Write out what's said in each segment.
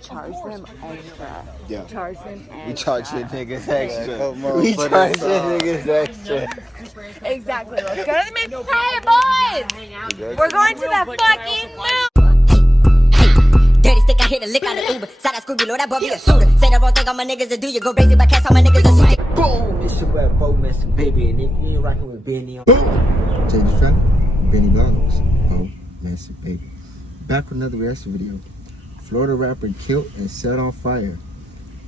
charge them extra. Yeah. Charge them extra. We charge the niggas extra. We charge the niggas extra. Exactly. Let's go to the main. Hey, boys! We're going to the fucking moon! Dirty stick, I hit a lick out of Uber. Side I screw Lord, I bought me a shooter. Say the wrong thing on my niggas to do. You go crazy, but cast all my niggas a shoot. Boom! It's your boy, Bo Master Baby. And if you ain't rocking with Benny on. Change the family. Benny Bloggers. Bo Master Baby. Back with another reaction video. Florida rapper killed and set on fire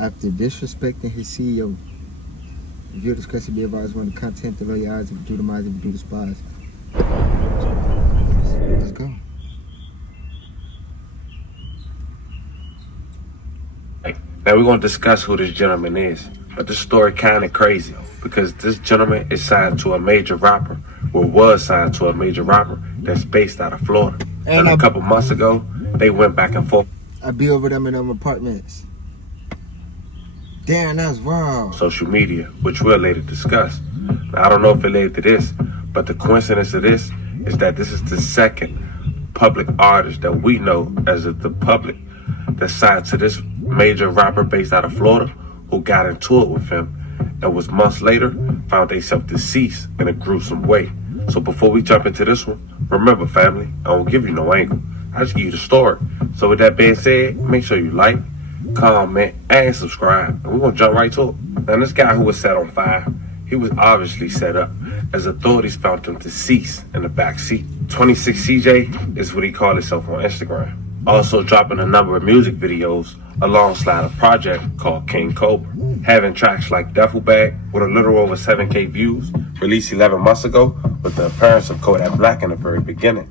after disrespecting his CEO. Viewer discretion be advised when the content below your eyes if you do the minds, if you do the spies. Let's go. Now we're going to discuss who this gentleman is, but this story kind of crazy because this gentleman is signed to a major rapper, or was signed to a major rapper that's based out of Florida. And a couple months ago, they went back and forth. I be over them in them apartments. Damn, that's wild. Social media, which we'll later discuss. Now, I don't know if it led to this, but the coincidence of this is that this is the second public artist that we know as the public that signed to this major rapper based out of Florida who got into it with him and was months later found themselves deceased in a gruesome way. So before we jump into this one, remember family, I don't give you no angle. I just give you the story. So with that being said, make sure you like, comment, and subscribe. And we're going to jump right to it. Now this guy who was set on fire, he was obviously set up as authorities found him deceased in the back seat. 26 CJ is what he called himself on Instagram. Also dropping a number of music videos alongside a project called King Cobra. Having tracks like Duffel Bag with a little over 7K views, released 11 months ago with the appearance of Kodak Black in the very beginning.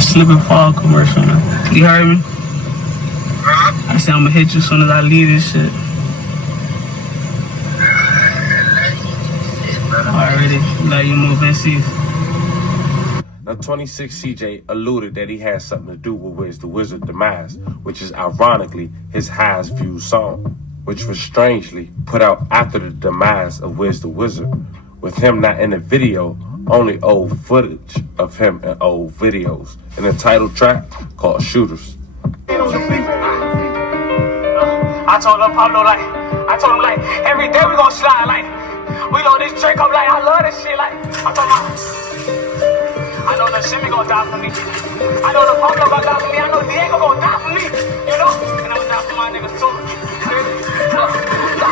Slip and fall commercial, man. You heard me? I said I'm gonna hit you as soon as I leave this shit. Already, let you move and see. Now 26 CJ alluded that he had something to do with Whiz the Wizard demise, which is ironically his highest viewed song, which was strangely put out after the demise of Whiz the Wizard, with him not in the video, only old footage of him in old videos, in a title track called Shooters. I told him, Pablo, like, every day we gonna slide, like, we know this drink, I'm like, I love this shit, like, I told him, I know that Shimmy gonna die for me, I know the Pablo gonna die for me, I know Diego gonna die for me, you know, and I'm gonna die for my niggas too.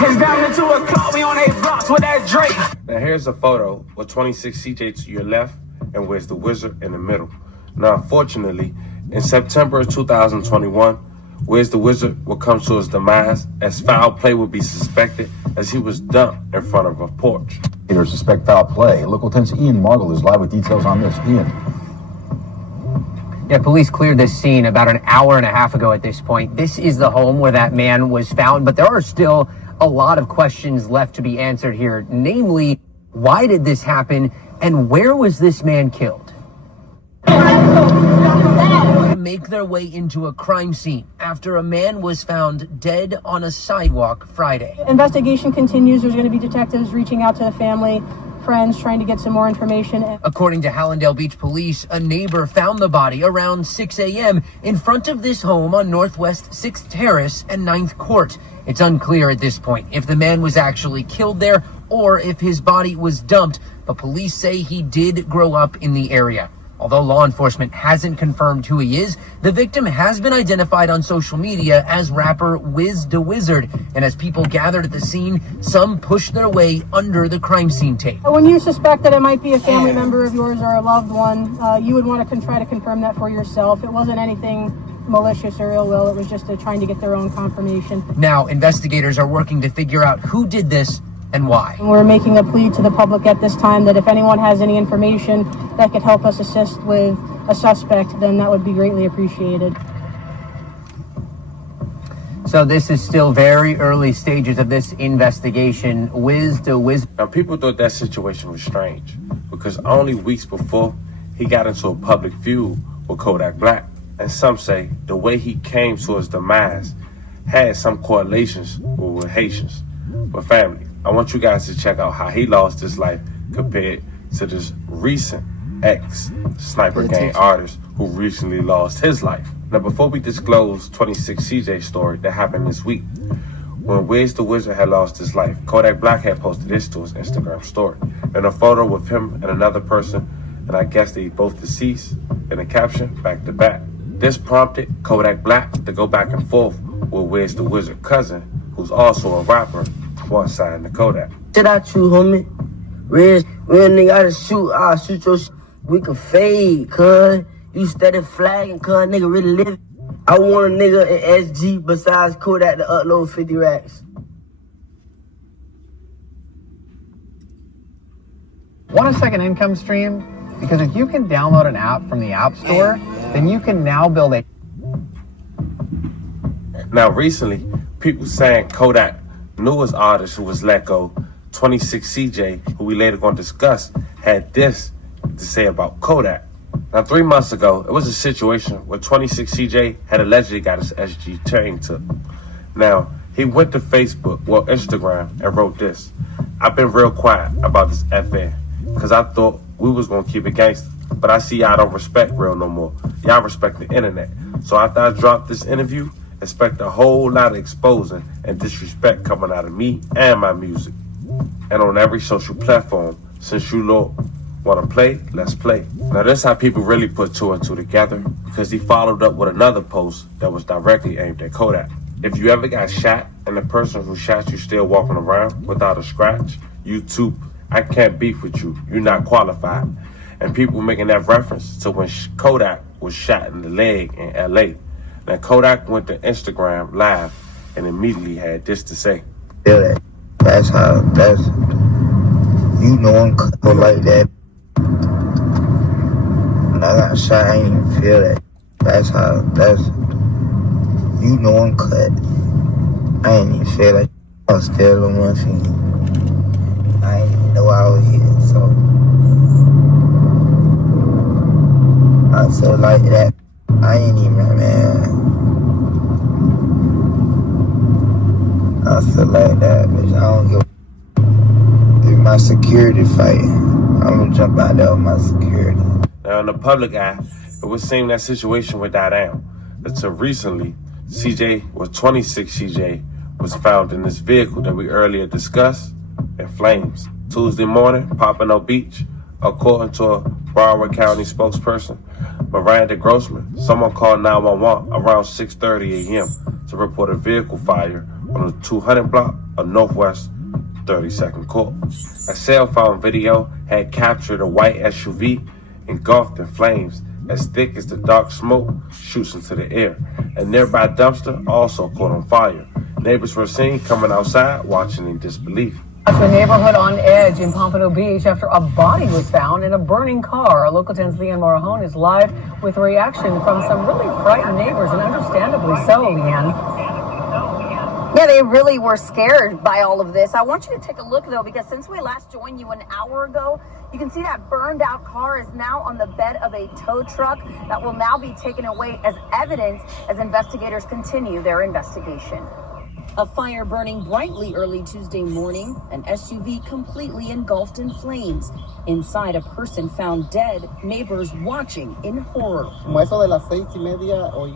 It's down into a club, we on 8 blocks with that Drake. Now here's a photo with 26 CJ to your left and Whiz the Wizard in the middle. Now unfortunately, in September of 2021, Whiz the Wizard will come to his demise as foul play would be suspected as he was dumped in front of a porch. Suspect foul play. Local 10's Ian Margle is live with details on this. Ian. Yeah, police cleared this scene about an hour and a half ago at this point. This is the home where that man was found, but there are still a lot of questions left to be answered here. Namely, why did this happen and where was this man killed? Make their way into a crime scene after a man was found dead on a sidewalk Friday. Investigation continues. There's going to be detectives reaching out to the family, friends, trying to get some more information. According to Hallandale Beach Police, a neighbor found the body around 6 a.m. in front of this home on Northwest 6th Terrace and 9th Court. It's unclear at this point if the man was actually killed there or if his body was dumped, but police say he did grow up in the area. Although law enforcement hasn't confirmed who he is, the victim has been identified on social media as rapper Whiz the Wizard. And as people gathered at the scene, some pushed their way under the crime scene tape. When you suspect that it might be a family member of yours or a loved one, you would want to try to confirm that for yourself. It wasn't anything malicious or ill will. It was just trying to get their own confirmation. Now, investigators are working to figure out who did this and why. We're making a plea to the public at this time that if anyone has any information that could help us assist with a suspect, then that would be greatly appreciated. So this is still very early stages of this investigation. Whiz the Wizard. Now people thought that situation was strange because only weeks before he got into a public feud with Kodak Black. And some say the way he came to his demise had some correlations with Haitians. But family, I want you guys to check out how he lost his life compared to this recent ex-Sniper Gang artist who recently lost his life. Now, before we disclose 26 CJ's story that happened this week, when Whiz the Wizard had lost his life, Kodak Black had posted this to his Instagram story. In a photo with him and another person, and I guess they both deceased, in a caption, back to back. This prompted Kodak Black to go back and forth with Whiz the Wizard cousin, who's also a rapper, once signed to Kodak. Shit out you, homie. Riz, real nigga, I'll shoot your shit. We can fade, cuz. You steady flagging, cuz nigga really live. I want a nigga in SG besides Kodak to upload 50 racks. Want a second income stream? Because if you can download an app from the App Store, then you can now build a... Now, recently, people saying Kodak newest artist who was let go, 26 CJ, who we later going to discuss, had this to say about Kodak. Now, 3 months ago, it was a situation where 26 CJ had allegedly got his SG chain took. Now, he went to Facebook, well, Instagram, and wrote this. I've been real quiet about this affair, because I thought we was going to keep it gangster. But I see y'all don't respect real no more. Y'all respect the internet. So after I dropped this interview, expect a whole lot of exposing and disrespect coming out of me and my music. And on every social platform, since you lot want to play, let's play. Now this how people really put two and two together, because he followed up with another post that was directly aimed at Kodak. If you ever got shot and the person who shot you still walking around without a scratch, you too, I can't beef with you. You're not qualified. And people making that reference to when Kodak was shot in the leg in LA. Now Kodak went to Instagram live and immediately had this to say. Yeah, that's you know I'm cut like that. When I got shot, I ain't even feel that. You know I'm cut. I ain't even feel like I was still on one feet. I ain't even know I was here, so I feel like that. I ain't even, man. I feel like that, bitch. I don't give a... If my security fighting, I'm gonna jump out there with my security. Now in the public eye, it would seem that situation would die down. Until recently, 26 CJ was found in this vehicle that we earlier discussed in flames. Tuesday morning, Pompano Beach, according to a Broward County spokesperson, Miranda Grossman, someone called 911 around 6:30 a.m. to report a vehicle fire on the 200 block of Northwest 32nd Court. A cell phone video had captured a white SUV engulfed in flames as thick as the dark smoke shoots into the air. A nearby dumpster also caught on fire. Neighbors were seen coming outside watching in disbelief. The neighborhood on edge in Pompano Beach after a body was found in a burning car. Our Local 10's Leanne Morajon is live with reaction from some really frightened neighbors, and understandably so, Leanne. Yeah, they really were scared by all of this. I want you to take a look, though, because since we last joined you an hour ago, you can see that burned out car is now on the bed of a tow truck that will now be taken away as evidence as investigators continue their investigation. A fire burning brightly early Tuesday morning, an SUV completely engulfed in flames. Inside, a person found dead, neighbors watching in horror.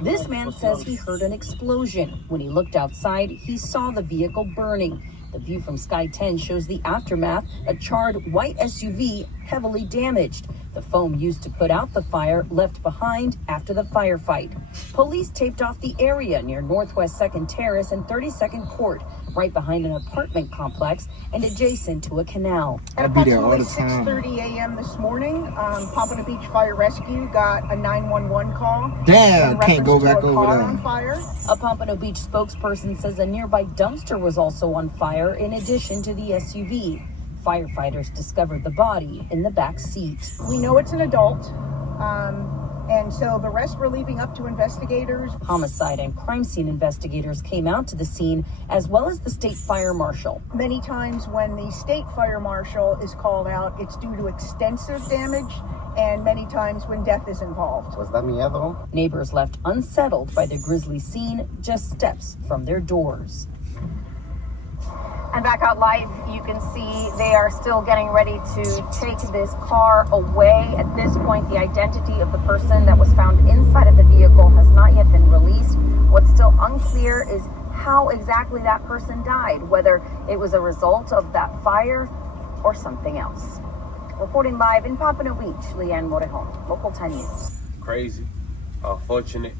This man says he heard an explosion. When he looked outside, he saw the vehicle burning. The view from Sky 10 shows the aftermath, a charred white SUV heavily damaged. The foam used to put out the fire left behind after the firefight. Police taped off the area near Northwest 2nd Terrace and 32nd Court, right behind an apartment complex and adjacent to a canal. I'd be there all the time. 6:30 a.m. this morning, Pompano Beach Fire Rescue got a 911 call. Damn, can't go back over there. On fire. A Pompano Beach spokesperson says a nearby dumpster was also on fire in addition to the SUV. Firefighters discovered the body in the back seat. We know it's an adult, and so the rest we're leaving up to investigators. Homicide and crime scene investigators came out to the scene, as well as the state fire marshal. Many times when the state fire marshal is called out, it's due to extensive damage, and many times when death is involved. Neighbors left unsettled by the grisly scene just steps from their doors. And back out live, you can see they are still getting ready to take this car away. At this point, the identity of the person that was found inside of the vehicle has not yet been released. What's still unclear is how exactly that person died, whether it was a result of that fire or something else. Reporting live in Pompano Beach, Leanne Morejon, Local 10 News. Crazy, unfortunate.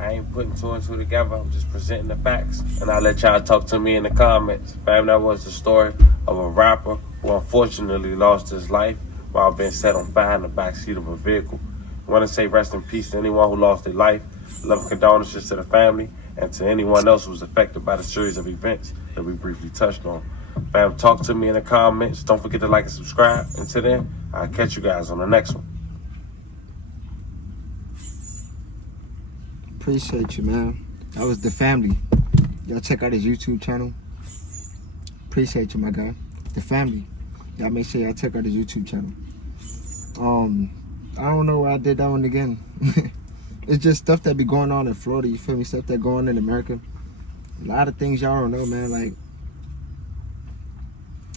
I ain't putting two and two together. I'm just presenting the facts. And I'll let y'all talk to me in the comments. Fam, that was the story of a rapper who unfortunately lost his life while being set on fire in the backseat of a vehicle. I want to say rest in peace to anyone who lost their life. Love and condolences to the family and to anyone else who was affected by the series of events that we briefly touched on. Fam, talk to me in the comments. Don't forget to like and subscribe. Until then, I'll catch you guys on the next one. Appreciate you, man. That was The Family. Y'all check out his YouTube channel. Appreciate you, my guy. The Family. Y'all make sure y'all check out his YouTube channel. I don't know why I did that one again. It's just stuff that be going on in Florida, you feel me? Stuff that going on in America. A lot of things y'all don't know, man. Like,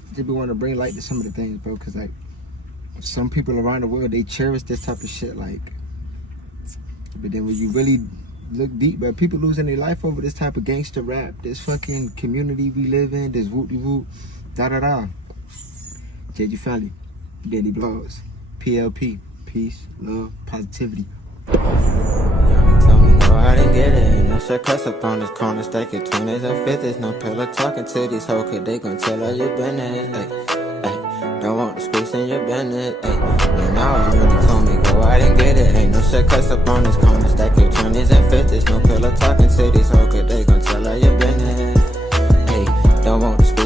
just be wanting to bring light to some of the things, bro. Cause like, some people around the world, they cherish this type of shit. Like, but then when you really look deep, but people losing their life over this type of gangster rap, this fucking community we live in, this whoop-de-whoop, da-da-da. JG Family, Daily Blogs, PLP, peace, love, positivity. No, I didn't get it. No shit cuss up on this corner, stack it 20s and 50s. No pillow talking to these hoes, cause they gon' tell all your business. Ay, don't want to squeeze in your business. And I was really told me go, I didn't get it. Ain't no shit cuss up on this corner, stack it 20s and 50s. No pillow talking to these hoes, cause they gon' tell all your business. Ay, don't want to squeeze